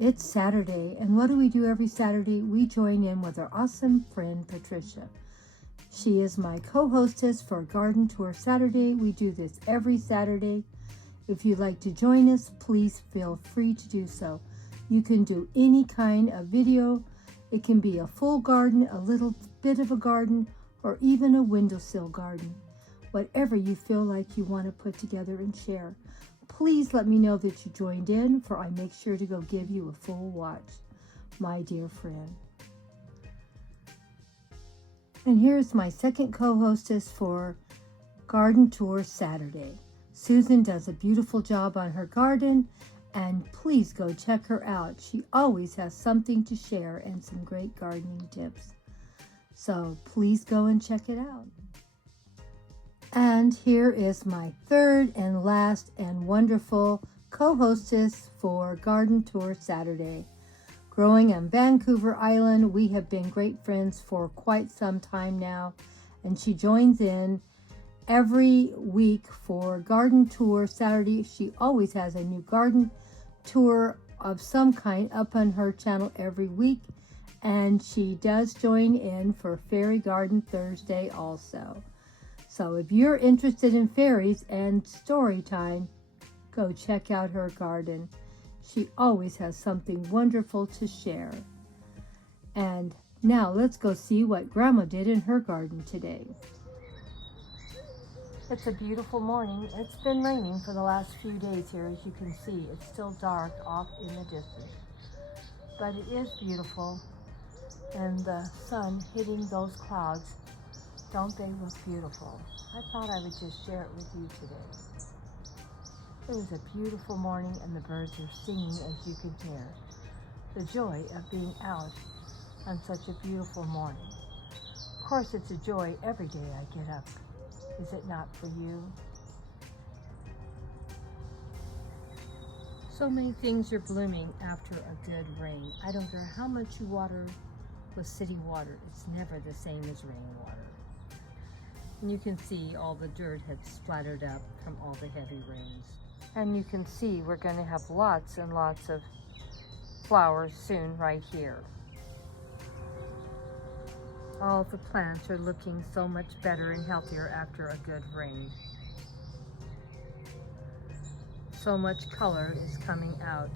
It's Saturday, and what do we do every Saturday? We join in with our awesome friend Patricia. She is my co-hostess for Garden Tour Saturday. We do this every Saturday. If you'd like to join us, please feel free to do so. You can do any kind of video. It can be a full garden, a little bit of a garden, or even a windowsill garden. Whatever you feel like you want to put together and share. Please let me know that you joined in, for I make sure to go give you a full watch, my dear friend. And here's my second co-hostess for Garden Tour Saturday. Susan does a beautiful job on her garden, and please go check her out. She always has something to share and some great gardening tips. So please go and check it out. And here is my third and last and wonderful co-hostess for Garden Tour Saturday. Growing on Vancouver Island, we have been great friends for quite some time now, and she joins in every week for Garden Tour Saturday. She always has a new garden tour of some kind up on her channel every week, and she does join in for Fairy Garden Thursday also. So if you're interested in fairies and story time, go check out her garden. She always has something wonderful to share. And now let's go see what Grandma did in her garden today. It's a beautiful morning. It's been raining for the last few days here, as you can see. It's still dark off in the distance, but it is beautiful. And the sun hitting those clouds, don't they look beautiful? I thought I would just share it with you today. It is a beautiful morning, and the birds are singing, as you can hear. The joy of being out on such a beautiful morning. Of course, it's a joy every day I get up. Is it not for you? So many things are blooming after a good rain. I don't care how much you water with city water, it's never the same as rainwater. And you can see all the dirt had splattered up from all the heavy rains. And you can see we're going to have lots and lots of flowers soon right here. All the plants are looking so much better and healthier after a good rain. So much color is coming out.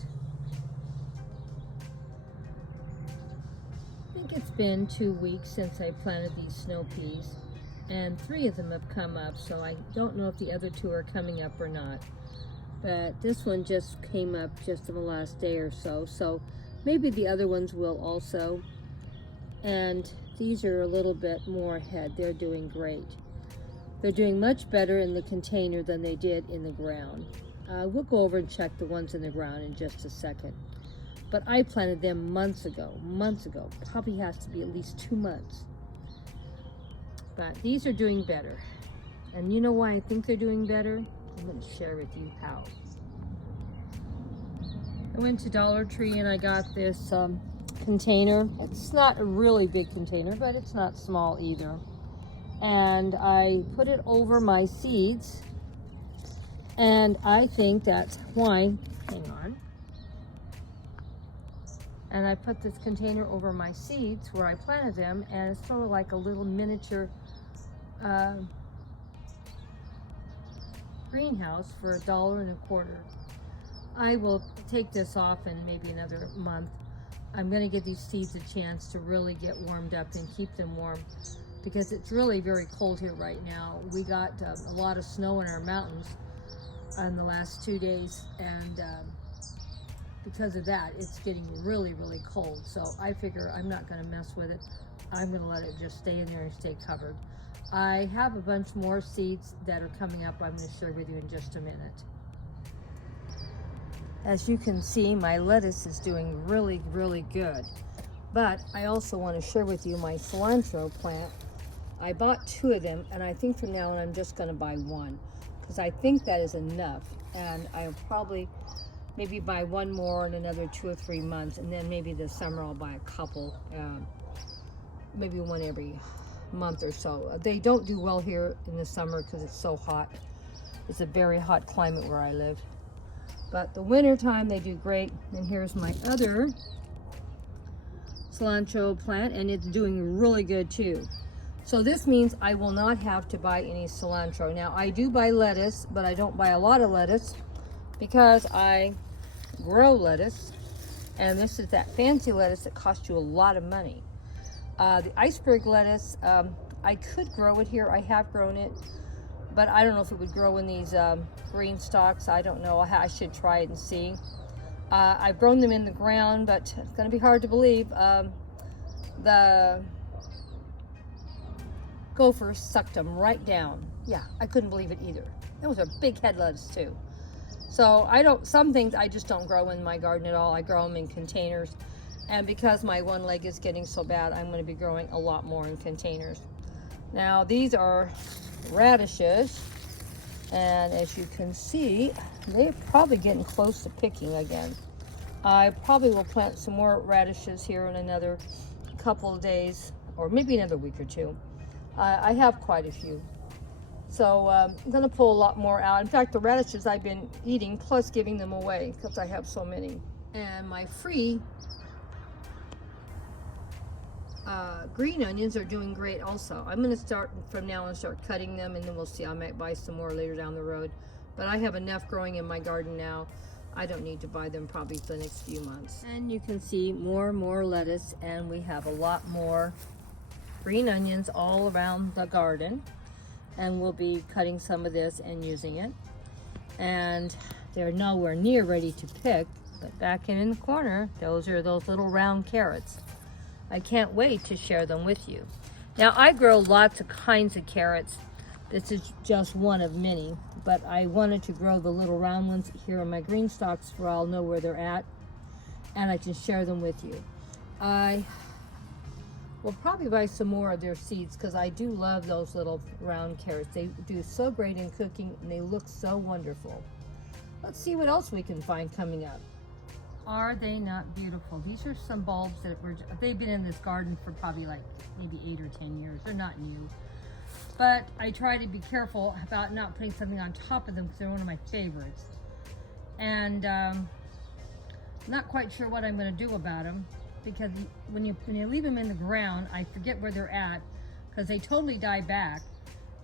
I think it's been 2 weeks since I planted these snow peas, and 3 of them have come up, so I don't know if the other 2 are coming up or not. But this one just came up just in the last day or so, so maybe the other ones will also. And these are a little bit more ahead. They're doing great. They're doing much better in the container than they did in the ground. We'll go over and check the ones in the ground in just a second. But I planted them months ago. Probably has to be at least 2 months. But these are doing better. And you know why I think they're doing better? I'm going to share with you how. I went to Dollar Tree and I got this container. It's not a really big container, but it's not small either. And I put it over my seeds, and I think that's why, hang on. And I put this container over my seeds where I planted them, and it's sort of like a little miniature greenhouse for $1.25. I will take this off in maybe another month. I'm going to give these seeds a chance to really get warmed up and keep them warm, because it's really very cold here right now. We got a lot of snow in our mountains in the last 2 days, and because of that, it's getting really, really cold. So I figure I'm not going to mess with it. I'm going to let it just stay in there and stay covered. I have a bunch more seeds that are coming up. I'm going to share with you in just a minute. As you can see, my lettuce is doing really, really good. But I also want to share with you my cilantro plant. I bought 2 of them, and I think from now on I'm just going to buy 1, because I think that is enough. And I'll probably maybe buy 1 more in another 2 or 3 months, and then maybe this summer I'll buy a couple, maybe 1 every month or so. They don't do well here in the summer because it's so hot. It's a very hot climate where I live. But the winter time they do great. And here's my other cilantro plant, and it's doing really good too. So this means I will not have to buy any cilantro. Now I do buy lettuce, but I don't buy a lot of lettuce because I grow lettuce, and this is that fancy lettuce that costs you a lot of money. The iceberg lettuce, I could grow it here. I have grown it, but I don't know if it would grow in these green stalks. I don't know. I should try it and see. I've grown them in the ground, but it's going to be hard to believe. The gophers sucked them right down. Yeah, I couldn't believe it either. It was a big head lettuce too. So some things I just don't grow in my garden at all. I grow them in containers. And because my one leg is getting so bad, I'm going to be growing a lot more in containers. Now these are radishes. And as you can see, they're probably getting close to picking again. I probably will plant some more radishes here in another couple of days, or maybe another week or two. I have quite a few. So I'm gonna pull a lot more out. In fact, the radishes I've been eating, plus giving them away, because I have so many. And my free green onions are doing great also. I'm gonna start from now and start cutting them, and then we'll see. I might buy some more later down the road. But I have enough growing in my garden now. I don't need to buy them probably for the next few months. And you can see more and more lettuce, and we have a lot more green onions all around the garden. And we'll be cutting some of this and using it. And they're nowhere near ready to pick, but back in the corner, those are those little round carrots. I can't wait to share them with you. Now I grow lots of kinds of carrots. This is just one of many, but I wanted to grow the little round ones here on my green stalks for I'll know where they're at, and I can share them with you. I will probably buy some more of their seeds because I do love those little round carrots. They do so great in cooking, and they look so wonderful. Let's see what else we can find coming up. Are they not beautiful? These are some bulbs that they've been in this garden for probably like maybe 8 or 10 years. They're not new. But I try to be careful about not putting something on top of them because they're one of my favorites. And not quite sure what I'm going to do about them, because when you leave them in the ground, I forget where they're at because they totally die back,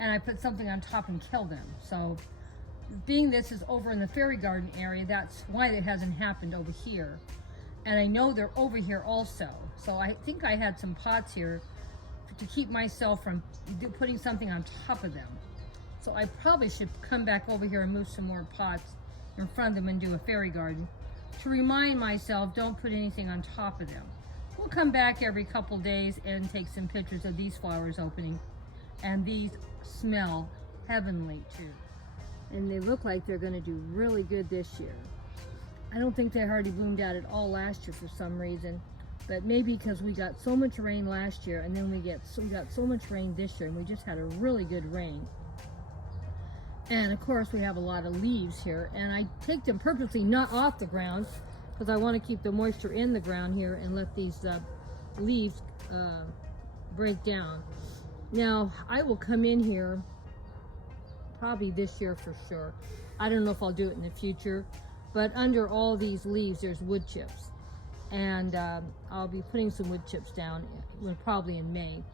and I put something on top and kill them. So being this is over in the fairy garden area, that's why it hasn't happened over here. And I know they're over here also. So I think I had some pots here to keep myself from putting something on top of them. So I probably should come back over here and move some more pots in front of them and do a fairy garden to remind myself, don't put anything on top of them. We'll come back every couple days and take some pictures of these flowers opening. And these smell heavenly too. And they look like they're going to do really good this year. I don't think they hardly bloomed out at all last year for some reason, but maybe because we got so much rain last year, and then we got so much rain this year, and we just had a really good rain. And of course we have a lot of leaves here, and I take them purposely not off the ground because I want to keep the moisture in the ground here and let these leaves break down. Now I will come in here probably this year for sure. I don't know if I'll do it in the future, but under all these leaves there's wood chips, and I'll be putting some wood chips down probably in May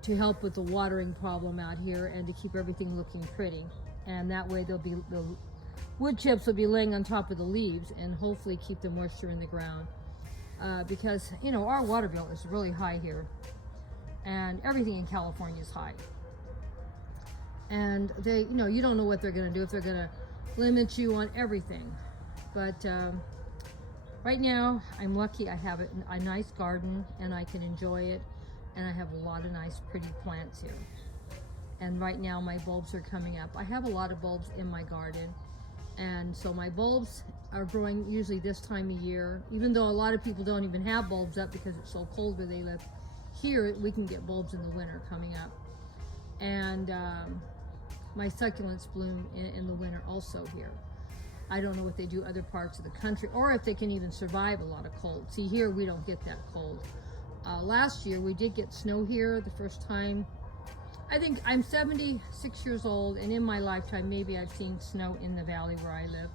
to help with the watering problem out here and to keep everything looking pretty. And that way the wood chips will be laying on top of the leaves and hopefully keep the moisture in the ground, because you know our water bill is really high here, and everything in California is high. And they, you don't know what they're going to do, if they're going to limit you on everything. But right now, I'm lucky I have a nice garden and I can enjoy it. And I have a lot of nice, pretty plants here. And right now, my bulbs are coming up. I have a lot of bulbs in my garden. And so my bulbs are growing usually this time of year, even though a lot of people don't even have bulbs up because it's so cold where they live. Here, we can get bulbs in the winter coming up. And my succulents bloom in the winter also here. I don't know what they do other parts of the country, or if they can even survive a lot of cold. See, here we don't get that cold. Last year we did get snow here the first time. I think I'm 76 years old, and in my lifetime maybe I've seen snow in the valley where I live.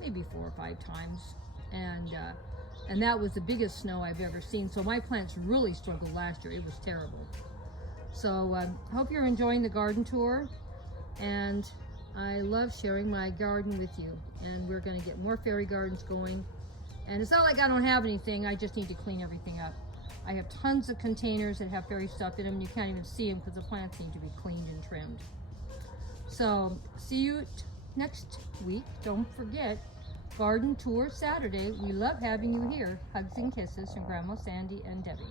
maybe 4 or 5 times, and that was the biggest snow I've ever seen. So my plants really struggled last year. It was terrible. So hope you're enjoying the garden tour, and I love sharing my garden with you. And we're going to get more fairy gardens going. And it's not like I don't have anything. I just need to clean everything up. I have tons of containers that have fairy stuff in them. You can't even see them because the plants need to be cleaned and trimmed. So see you next week. Don't forget, Garden Tour Saturday. We love having you here. Hugs and kisses from Grandma Sandy and Debbie.